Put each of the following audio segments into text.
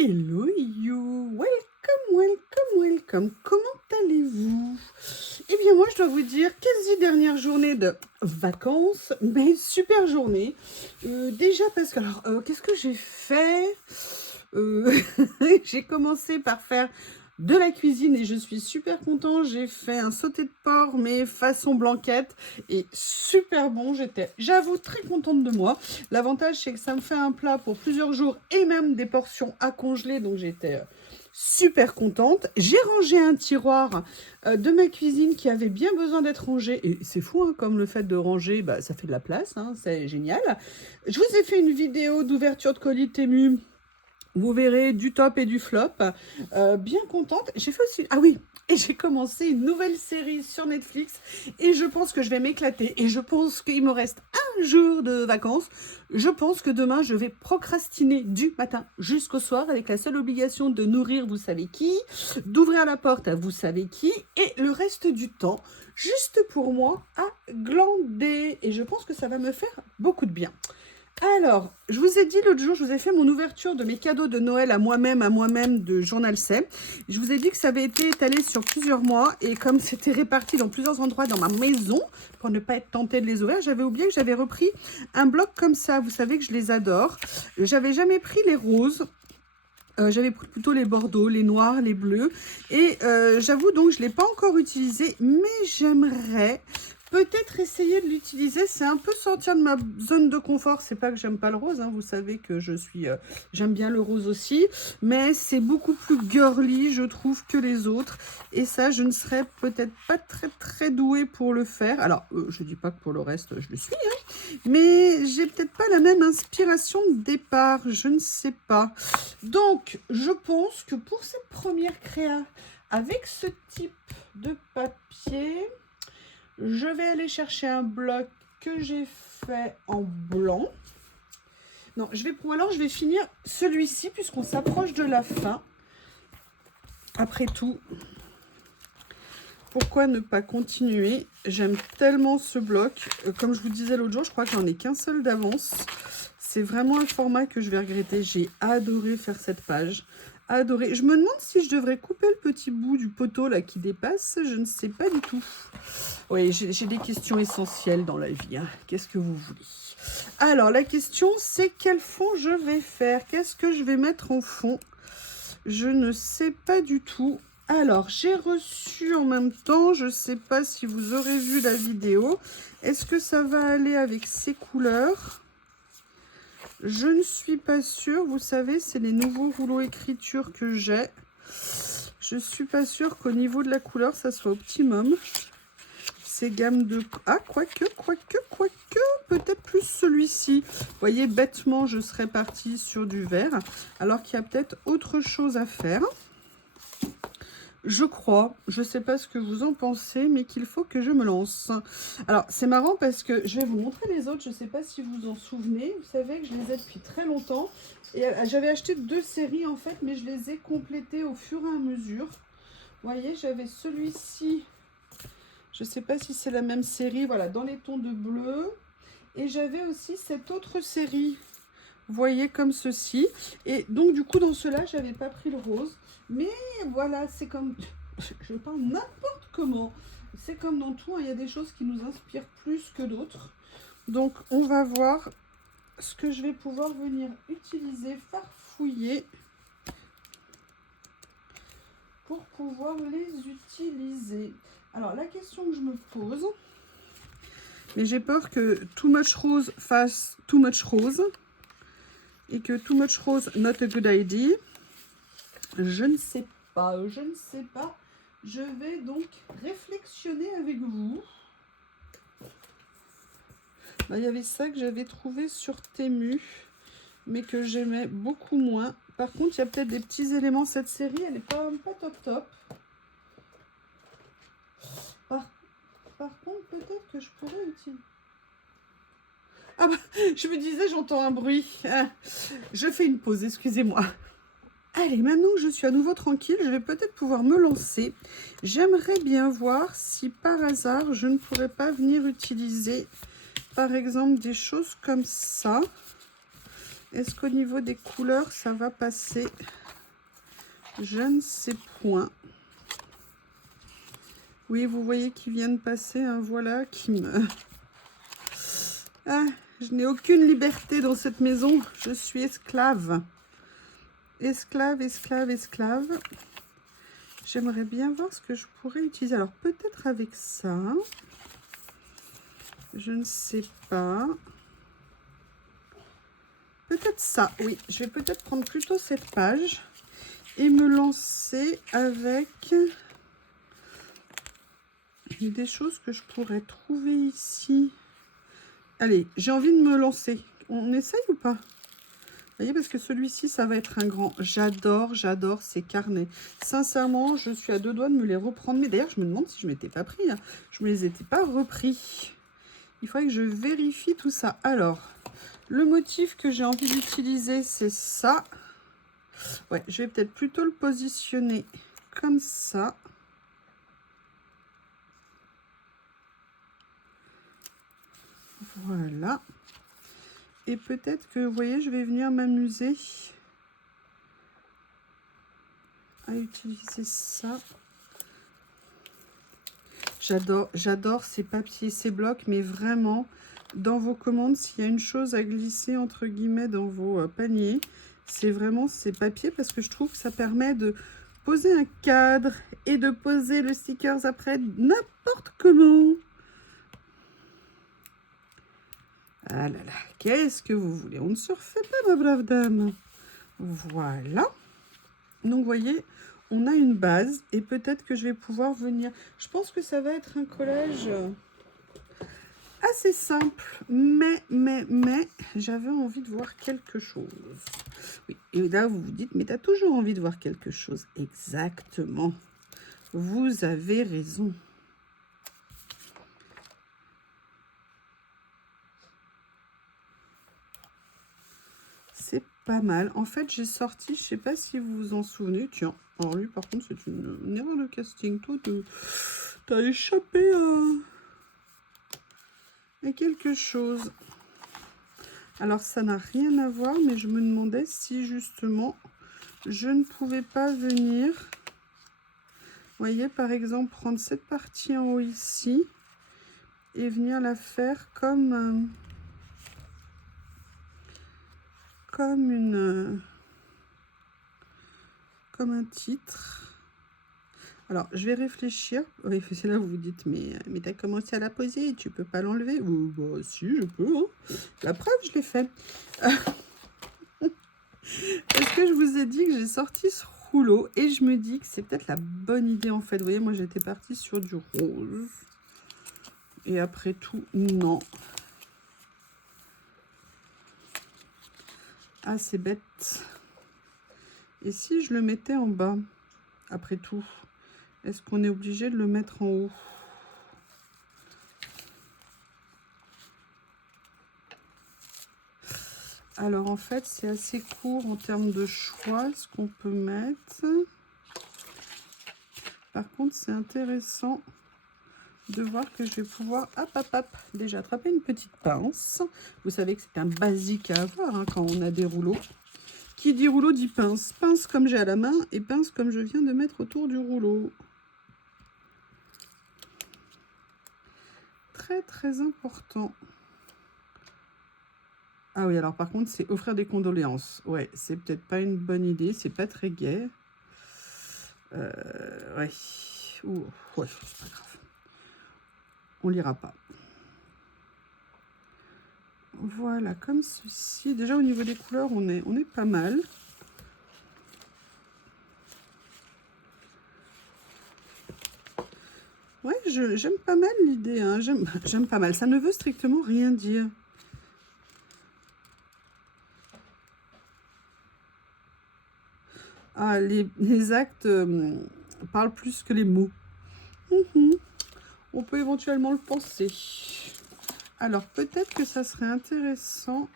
Hello you, welcome, comment allez-vous? Eh bien moi je dois vous dire, quasi dernière journée de vacances, mais super journée. Déjà parce que, alors qu'est-ce que j'ai fait? J'ai commencé par faire de la cuisine et je suis super contente. J'ai fait un sauté de porc mais façon blanquette et super bon. J'avoue, très contente de moi. L'avantage c'est que ça me fait un plat pour plusieurs jours et même des portions à congeler, donc j'étais super contente. J'ai rangé un tiroir de ma cuisine qui avait bien besoin d'être rangé et c'est fou hein, comme le fait de ranger, bah, ça fait de la place, hein, c'est génial. Je vous ai fait une vidéo d'ouverture de colis Temu. Vous verrez du top et du flop. Bien contente. J'ai fait aussi... Ah oui, et j'ai commencé une nouvelle série sur Netflix. Et je pense que je vais m'éclater. Et je pense qu'il me reste un jour de vacances. Je pense que demain, je vais procrastiner du matin jusqu'au soir avec la seule obligation de nourrir vous savez qui, d'ouvrir la porte à vous savez qui, et le reste du temps, juste pour moi, à glander. Et je pense que ça va me faire beaucoup de bien. Alors, je vous ai dit l'autre jour, je vous ai fait mon ouverture de mes cadeaux de Noël à moi-même de Journal C. Je vous ai dit que ça avait été étalé sur plusieurs mois et comme c'était réparti dans plusieurs endroits dans ma maison, pour ne pas être tentée de les ouvrir, j'avais oublié que j'avais repris un bloc comme ça. Vous savez que je les adore. J'avais jamais pris les roses. J'avais pris plutôt les bordeaux, les noirs, les bleus. Et j'avoue donc, je ne l'ai pas encore utilisé, mais j'aimerais peut-être essayer de l'utiliser. C'est un peu sortir de ma zone de confort. C'est pas que j'aime pas le rose, hein. Vous savez que j'aime bien le rose aussi. Mais c'est beaucoup plus girly, je trouve, que les autres. Et ça, je ne serais peut-être pas très douée pour le faire. Alors, je dis pas que pour le reste, je le suis, hein. Mais j'ai peut-être pas la même inspiration de départ. Je ne sais pas. Donc, je pense que pour cette première créa, avec ce type de papier, je vais aller chercher un bloc que j'ai fait en blanc. Non, alors je vais finir celui-ci puisqu'on s'approche de la fin. Après tout, pourquoi ne pas continuer? J'aime tellement ce bloc. Comme je vous disais l'autre jour, je crois que j'en ai qu'un seul d'avance. C'est vraiment un format que je vais regretter. J'ai adoré faire cette page. Adoré. Je me demande si je devrais couper le petit bout du poteau là qui dépasse. Je ne sais pas du tout. Oui, j'ai des questions essentielles dans la vie, hein. Qu'est-ce que vous voulez? Alors, la question, c'est quel fond je vais faire? Qu'est-ce que je vais mettre en fond? Je ne sais pas du tout. Alors, j'ai reçu en même temps, je ne sais pas si vous aurez vu la vidéo. Est-ce que ça va aller avec ces couleurs? Je ne suis pas sûre. Vous savez, c'est les nouveaux rouleaux écriture que j'ai. Je ne suis pas sûre qu'au niveau de la couleur, ça soit optimum. Ces gammes de... Ah, quoique, peut-être plus celui-ci. Vous voyez, bêtement, je serais partie sur du vert, alors qu'il y a peut-être autre chose à faire. Je crois, je ne sais pas ce que vous en pensez, mais qu'il faut que je me lance. Alors, c'est marrant parce que je vais vous montrer les autres. Je ne sais pas si vous vous en souvenez. Vous savez que je les ai depuis très longtemps. Et j'avais acheté 2 séries, en fait, mais je les ai complétées au fur et à mesure. Vous voyez, j'avais celui-ci. Je ne sais pas si c'est la même série. Voilà, dans les tons de bleu. Et j'avais aussi cette autre série. Vous voyez, comme ceci. Et donc, du coup, dans cela, je n'avais pas pris le rose. Mais voilà, c'est comme... Je parle n'importe comment. C'est comme dans tout, hein, il y a des choses qui nous inspirent plus que d'autres. Donc, on va voir ce que je vais pouvoir venir utiliser, farfouiller, pour pouvoir les utiliser. Alors, la question que je me pose... Mais j'ai peur que too much rose fasse too much rose. Et que too much rose, not a good idea. Je ne sais pas, je ne sais pas. Je vais donc réflexionner avec vous. Là, il y avait ça que j'avais trouvé sur Temu, mais que j'aimais beaucoup moins. Par contre, il y a peut-être des petits éléments. Cette série, elle n'est pas top. Par contre, peut-être que je pourrais utiliser... Ah bah, je me disais, j'entends un bruit. Ah, je fais une pause, excusez-moi. Allez, maintenant que je suis à nouveau tranquille, je vais peut-être pouvoir me lancer. J'aimerais bien voir si par hasard, je ne pourrais pas venir utiliser, par exemple, des choses comme ça. Est-ce qu'au niveau des couleurs, ça va passer? Je ne sais point. Oui, vous voyez qu'ils viennent passer un voilà qui me... Ah, je n'ai aucune liberté dans cette maison. Je suis esclave. Esclave, esclave, esclave. J'aimerais bien voir ce que je pourrais utiliser. Alors, peut-être avec ça. Je ne sais pas. Peut-être ça, oui. Je vais peut-être prendre plutôt cette page et me lancer avec des choses que je pourrais trouver ici. Allez, j'ai envie de me lancer. On essaye ou pas? Vous voyez, parce que celui-ci, ça va être un grand. J'adore, j'adore ces carnets. Sincèrement, je suis à deux doigts de me les reprendre. Mais d'ailleurs, je me demande si je ne m'étais pas pris. Hein. Je ne me les étais pas repris. Il faudrait que je vérifie tout ça. Alors, le motif que j'ai envie d'utiliser, c'est ça. Ouais, je vais peut-être plutôt le positionner comme ça. Voilà. Et peut-être que, vous voyez, je vais venir m'amuser à utiliser ça. J'adore ces papiers, ces blocs, mais vraiment, dans vos commandes, s'il y a une chose à glisser, entre guillemets, dans vos paniers, c'est vraiment ces papiers, parce que je trouve que ça permet de poser un cadre et de poser le stickers après n'importe comment. Ah là là, qu'est-ce que vous voulez? On ne se refait pas, ma brave dame. Voilà. Donc, vous voyez, on a une base et peut-être que je vais pouvoir venir... Je pense que ça va être un collage assez simple, mais j'avais envie de voir quelque chose. Oui, et là, vous vous dites, mais tu as toujours envie de voir quelque chose. Exactement. Vous avez raison. C'est pas mal. En fait, j'ai sorti, je sais pas si vous vous en souvenez. Tiens, alors lui, par contre, c'est une erreur de casting. Toi, t'as échappé à quelque chose. Alors, ça n'a rien à voir, mais je me demandais si, justement, je ne pouvais pas venir... Vous voyez, par exemple, prendre cette partie en haut ici et venir la faire comme... comme un titre. Alors, je vais réfléchir. Oui, c'est là où vous vous dites, mais tu as commencé à la poser, tu peux pas l'enlever. Bah, si, je peux. Hein. La preuve, je l'ai fait. Parce que je vous ai dit que j'ai sorti ce rouleau et je me dis que c'est peut-être la bonne idée, en fait. Vous voyez, moi, j'étais partie sur du rose. Et après tout, non. Ah, c'est bête. Et si je le mettais en bas, après tout, est-ce qu'on est obligé de le mettre en haut? Alors, en fait, c'est assez court en termes de choix, ce qu'on peut mettre. Par contre, c'est intéressant de voir que je vais pouvoir, déjà attraper une petite pince. Vous savez que c'est un basique à avoir hein, quand on a des rouleaux. Qui dit rouleau dit pince. Pince comme j'ai à la main et pince comme je viens de mettre autour du rouleau. Très, très important. Ah oui, alors par contre, c'est offrir des condoléances. Ouais, c'est peut-être pas une bonne idée. C'est pas très gai. Ouais. Ouh, ouais, c'est pas grave. On lira pas. Voilà, comme ceci. Déjà, au niveau des couleurs, on est pas mal. Ouais, j'aime pas mal l'idée. Hein. J'aime pas mal. Ça ne veut strictement rien dire. Ah, les actes parlent plus que les mots. On peut éventuellement le penser. Alors, peut-être que ça serait intéressant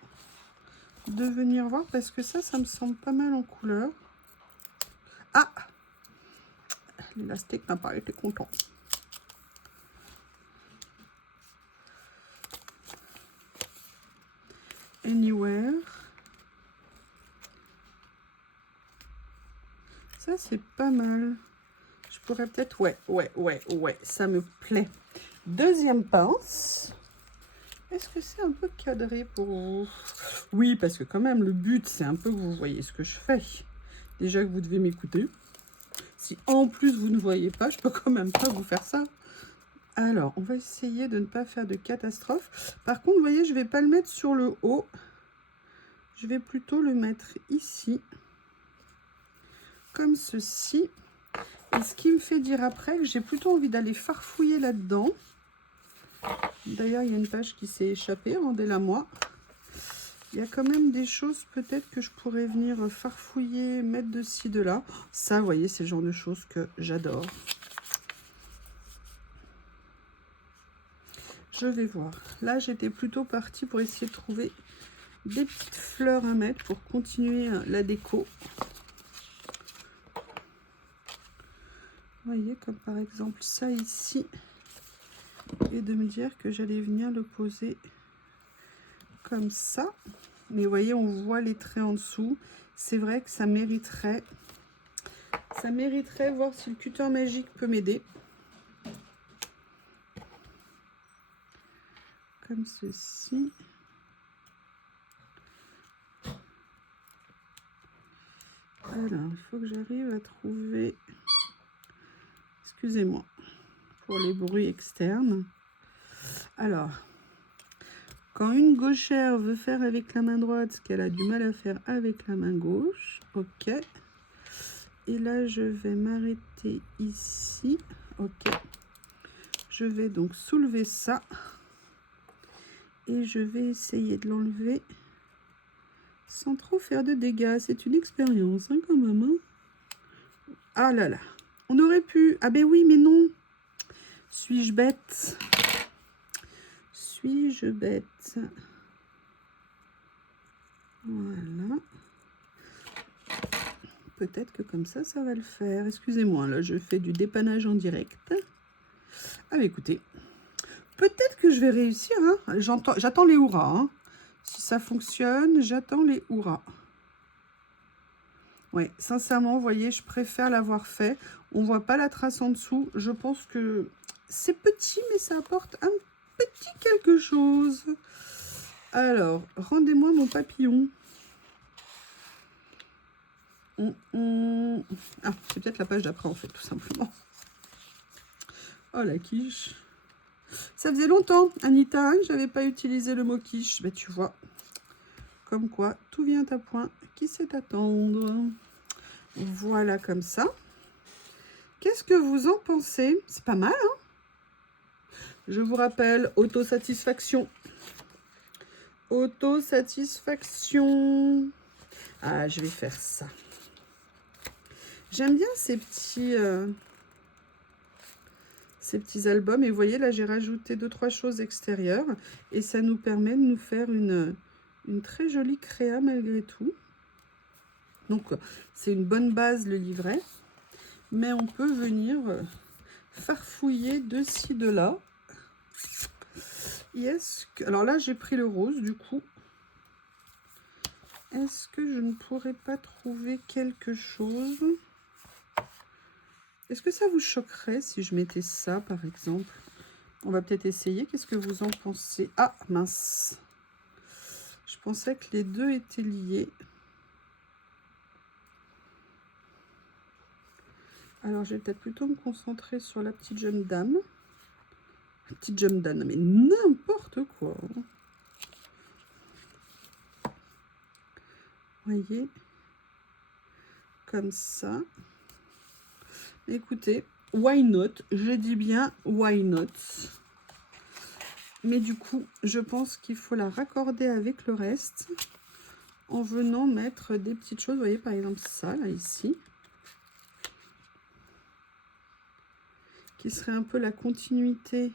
de venir voir, parce que ça me semble pas mal en couleur. Ah! L'élastique n'a pas été content. Anywhere. Ça, c'est pas mal. Je pourrais peut-être... Ouais, ça me plaît. Deuxième pince. Est-ce que c'est un peu cadré pour vous? Oui, parce que quand même, le but, c'est un peu que vous voyez ce que je fais. Déjà que vous devez m'écouter. Si en plus, vous ne voyez pas, je peux quand même pas vous faire ça. Alors, on va essayer de ne pas faire de catastrophe. Par contre, vous voyez, je ne vais pas le mettre sur le haut. Je vais plutôt le mettre ici. Comme ceci. Et ce qui me fait dire après que j'ai plutôt envie d'aller farfouiller là-dedans. D'ailleurs, il y a une page qui s'est échappée, rendez-la moi. Il y a quand même des choses peut-être que je pourrais venir farfouiller, mettre de ci, de là. Ça, vous voyez, c'est le genre de choses que j'adore. Je vais voir. Là, j'étais plutôt partie pour essayer de trouver des petites fleurs à mettre pour continuer la déco. Vous voyez, comme par exemple ça ici. Et de me dire que j'allais venir le poser comme ça. Mais vous voyez, on voit les traits en dessous. C'est vrai que ça mériterait voir si le cutter magique peut m'aider. Comme ceci. Alors, il faut que j'arrive à trouver... Excusez-moi pour les bruits externes. Alors, quand une gauchère veut faire avec la main droite ce qu'elle a du mal à faire avec la main gauche, ok. Et là, je vais m'arrêter ici, ok. Je vais donc soulever ça et je vais essayer de l'enlever sans trop faire de dégâts. C'est une expérience, hein, quand même. Hein. Ah là là, on aurait pu... Ah ben oui, mais non. Suis-je bête? Suis-je bête? Voilà. Peut-être que comme ça, ça va le faire. Excusez-moi, là, je fais du dépannage en direct. Ah, mais écoutez, peut-être que je vais réussir. Hein. J'attends les hurrahs. Hein. Si ça fonctionne, j'attends les hurrahs. Ouais, sincèrement, vous voyez, je préfère l'avoir fait. On voit pas la trace en dessous. Je pense que c'est petit, mais ça apporte un petit quelque chose. Alors, rendez-moi mon papillon. Ah, c'est peut-être la page d'après, en fait, tout simplement. Oh, la quiche. Ça faisait longtemps, Anita, hein, que j'avais pas utilisé le mot quiche. Ben, tu vois, comme quoi, tout vient à point. Qui sait attendre? Voilà, comme ça. Qu'est-ce que vous en pensez? C'est pas mal, hein? Je vous rappelle, autosatisfaction. Autosatisfaction. Ah, je vais faire ça. J'aime bien ces petits albums. Et vous voyez, là, j'ai rajouté 2-3 choses extérieures. Et ça nous permet de nous faire une très jolie créa malgré tout. Donc, c'est une bonne base, le livret. Mais on peut venir farfouiller de ci, de là. Alors là, j'ai pris le rose, du coup. Est-ce que je ne pourrais pas trouver quelque chose? Est-ce que ça vous choquerait si je mettais ça, par exemple? On va peut-être essayer. Qu'est-ce que vous en pensez? Ah, mince. Je pensais que les deux étaient liés. Alors, je vais peut-être plutôt me concentrer sur la petite jeune dame. La petite jeune dame, mais n'importe quoi. Vous voyez? Comme ça. Écoutez, why not? Je dis bien why not? Mais du coup, je pense qu'il faut la raccorder avec le reste en venant mettre des petites choses. Vous voyez, par exemple, ça, là, ici. Qui serait un peu la continuité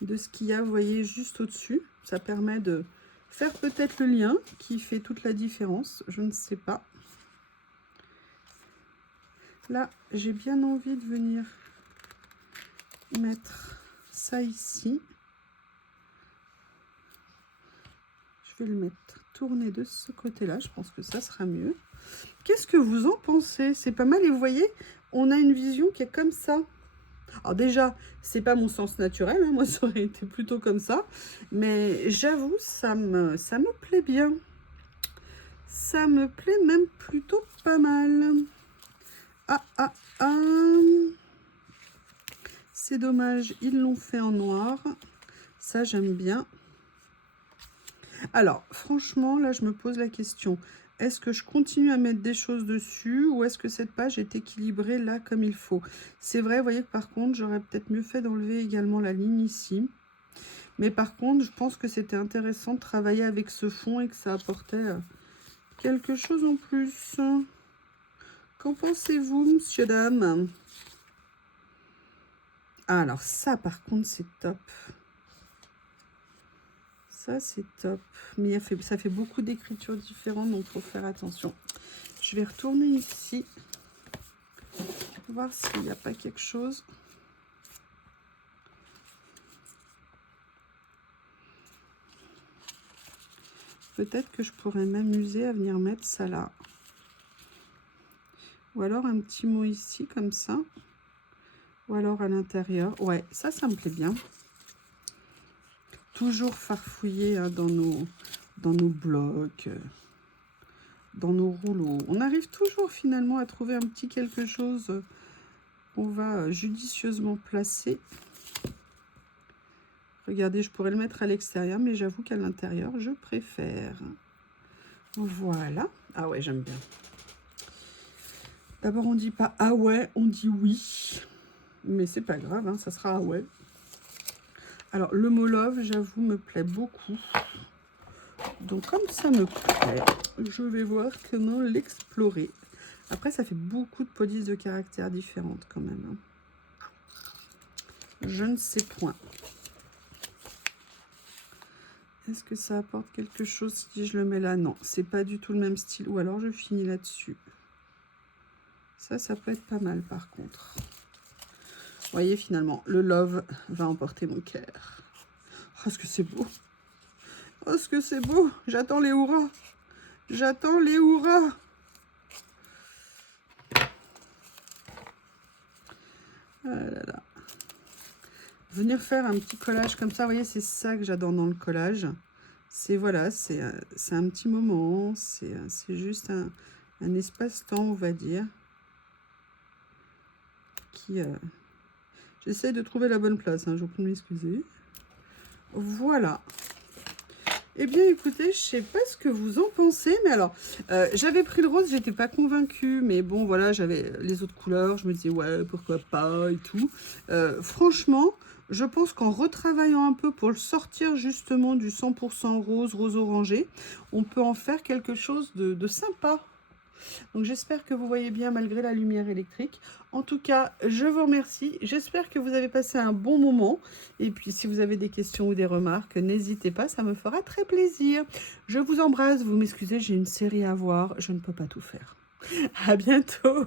de ce qu'il y a, vous voyez, juste au-dessus. Ça permet de faire peut-être le lien qui fait toute la différence. Je ne sais pas. Là, j'ai bien envie de venir mettre ça ici. Je vais le mettre tourner de ce côté-là. Je pense que ça sera mieux. Qu'est-ce que vous en pensez? C'est pas mal et vous voyez, on a une vision qui est comme ça. Alors déjà, c'est pas mon sens naturel, hein, moi ça aurait été plutôt comme ça. Mais j'avoue, ça me plaît bien. Ça me plaît même plutôt pas mal. C'est dommage, ils l'ont fait en noir. Ça, j'aime bien. Alors, franchement, là, je me pose la question. Est-ce que je continue à mettre des choses dessus ou est-ce que cette page est équilibrée là comme il faut? C'est vrai, vous voyez que par contre, j'aurais peut-être mieux fait d'enlever également la ligne ici. Mais par contre, je pense que c'était intéressant de travailler avec ce fond et que ça apportait quelque chose en plus. Qu'en pensez-vous, monsieur, dame? Ah, alors ça, par contre, c'est top. Ça, c'est top. Mais ça fait beaucoup d'écritures différentes, donc il faut faire attention. Je vais retourner ici. Voir s'il n'y a pas quelque chose. Peut-être que je pourrais m'amuser à venir mettre ça là. Ou alors un petit mot ici, comme ça. Ou alors à l'intérieur. Ouais, ça me plaît bien. Toujours farfouiller hein, dans nos blocs, dans nos rouleaux. On arrive toujours finalement à trouver un petit quelque chose qu'on va judicieusement placer. Regardez, je pourrais le mettre à l'extérieur, mais j'avoue qu'à l'intérieur, je préfère. Voilà. Ah ouais, j'aime bien. D'abord, on dit pas ah ouais, on dit oui. Mais c'est pas grave, hein, ça sera ah ouais. Alors, le mot love, j'avoue, me plaît beaucoup. Donc, comme ça me plaît, je vais voir comment l'explorer. Après, ça fait beaucoup de polices de caractères différentes quand même. Hein. Je ne sais point. Est-ce que ça apporte quelque chose si je le mets là? Non, c'est pas du tout le même style. Ou alors, je finis là-dessus. Ça peut être pas mal par contre. Vous voyez, finalement, le love va emporter mon cœur. Oh, est-ce que c'est beau? Oh, est-ce que c'est beau? J'attends les hurrahs. J'attends les hurrahs. Ah là là. Venir faire un petit collage comme ça, vous voyez, c'est ça que j'adore dans le collage. C'est voilà, c'est un petit moment, c'est juste un espace-temps, on va dire. Qui... J'essaie de trouver la bonne place, hein, je vous prie de m'excuser. Voilà. Eh bien, écoutez, je sais pas ce que vous en pensez, mais alors, j'avais pris le rose, j'étais pas convaincue, mais bon, voilà, j'avais les autres couleurs, je me disais, ouais, pourquoi pas, et tout. Franchement, je pense qu'en retravaillant un peu pour le sortir justement du 100% rose, rose orangé, on peut en faire quelque chose de sympa. Donc j'espère que vous voyez bien malgré la lumière électrique. En tout cas, je vous remercie. J'espère que vous avez passé un bon moment. Et puis si vous avez des questions ou des remarques, n'hésitez pas, ça me fera très plaisir. Je vous embrasse, vous m'excusez, j'ai une série à voir, je ne peux pas tout faire. À bientôt.